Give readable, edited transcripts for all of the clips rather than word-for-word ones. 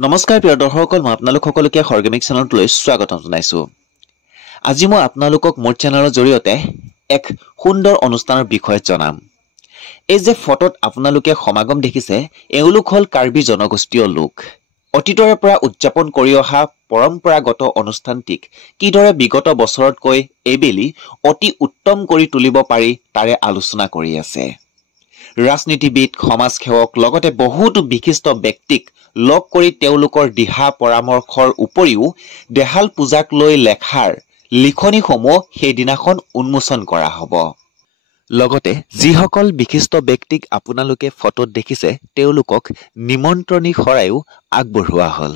নমস্কাৰ প্ৰিয় দৰ্শকসকল, মই আপোনালোক সকলোকে অৰ্গেনিক চেনেললৈ স্বাগতম জনাইছো। আজি মই আপোনালোকক মোৰ চেনেলৰ জৰিয়তে এক সুন্দৰ অনুষ্ঠানৰ বিষয়ে জনাম। এই যে ফটোত আপোনালোকে সমাগম দেখিছে, এওঁলোক হল কাৰ্বি জনগোষ্ঠীয় লোক। অতীতৰে পৰা উদযাপন কৰি অহা পৰম্পৰাগত অনুষ্ঠানটিক কিদৰে বিগত বছৰতকৈ এইবেলি অতি উত্তম কৰি তুলিব পাৰি তাৰে আলোচনা কৰি আছে। ৰাজনীতিবিদ, সমাজসেৱক লগতে বহুতো বিশিষ্ট ব্যক্তিক লগ কৰি তেওঁলোকৰ দিহা পৰামৰ্শৰ উপৰিও দেহাল পূজাক লৈ লেখাৰ লিখনিসমূহ সেইদিনাখন উন্মোচন কৰা হ'ব। লগতে যিসকল বিশিষ্ট ব্যক্তিক আপোনালোকে ফটোত দেখিছে তেওঁলোকক নিমন্ত্ৰণী শৰাইও আগবঢ়োৱা হ'ল।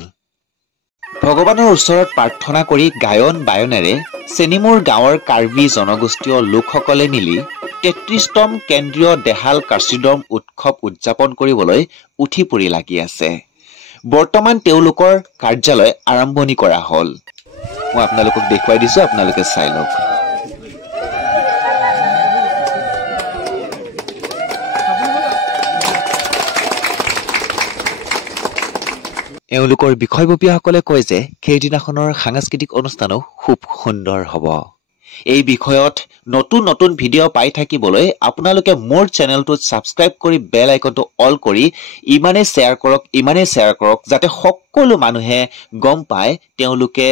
ভগৱানৰ ওচৰত প্ৰাৰ্থনা কৰি গায়ন বায়নেৰে চেনিমুৰ গাঁৱৰ কাৰ্বি জনগোষ্ঠীয় লোকসকলে মিলি ৩৩তম কেন্দ্ৰীয় দেহাল কাৰ্চিডম উৎসৱ উদযাপন কৰিবলৈ উঠি পৰি লাগি আছে। বৰ্তমান তেওঁলোকৰ কাৰ্যালয় আৰম্ভণি কৰা হ'ল। মই আপোনালোকক দেখুৱাই দিছো, আপোনালোকে চাই লওক। এওঁলোকৰ বিষয়ববীয়াসকলে কয় যে সেইদিনাখনৰ সাংস্কৃতিক অনুষ্ঠানো খুব সুন্দৰ হ'ব। এই বিষয়ত নতুন নতুন ভিডিঅ' পাই থাকিবলৈ আপোনালোকে মোৰ চেনেলটোত ছাবস্ক্ৰাইব কৰি বেল আইকনটো অল কৰি ইমানেই শ্বেয়াৰ কৰক যাতে সকলো মানুহে গম পায় তেওঁলোকে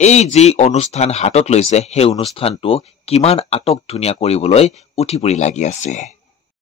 এই যি অনুষ্ঠান হাতত লৈছে সেই অনুষ্ঠানটো কিমান আটক ধুনীয়া কৰিবলৈ উঠি পৰি লাগি আছে।